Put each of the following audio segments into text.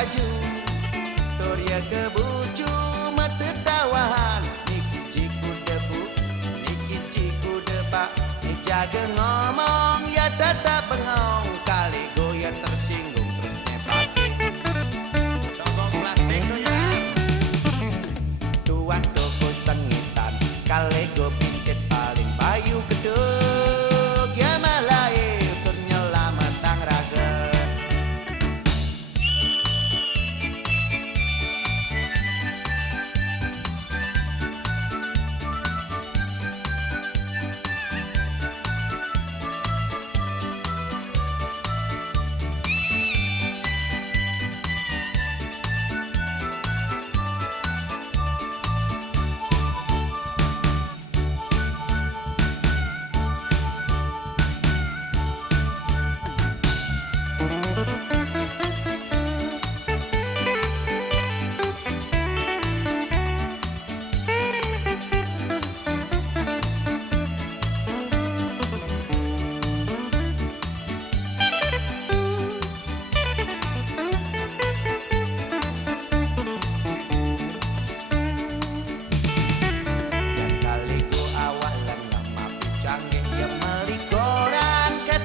baju Torya kebucu mata dawahan Niki ciku debu, niki ciku debak Ni jaga ngomong ya dada bengong Kali goyah tersinggung terus nepak Tokong plastik tuh ya Tuan toko sengitan Kali go pincet paling bayu gedug Ya malai ternyelamat tang raga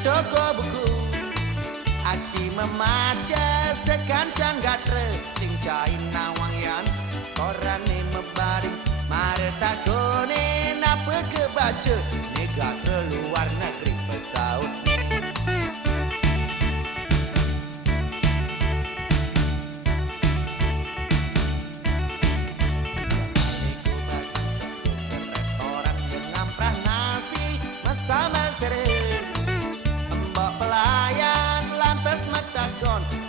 Toko buku aksi memaca sekancang gatre sing cain nawangyan korane mebaring mare takone napa kebaca negara luar negeri pesaut restoran dengan prah nasi masamal sere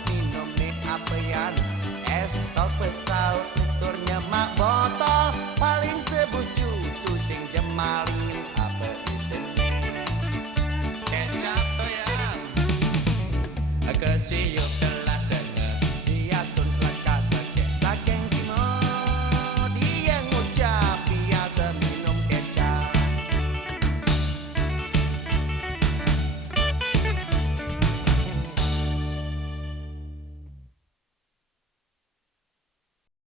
minum nih apean es tol pesaut turnya mak botol paling sebucu tusing jemalingin apa isen kecap toyan kesiyuk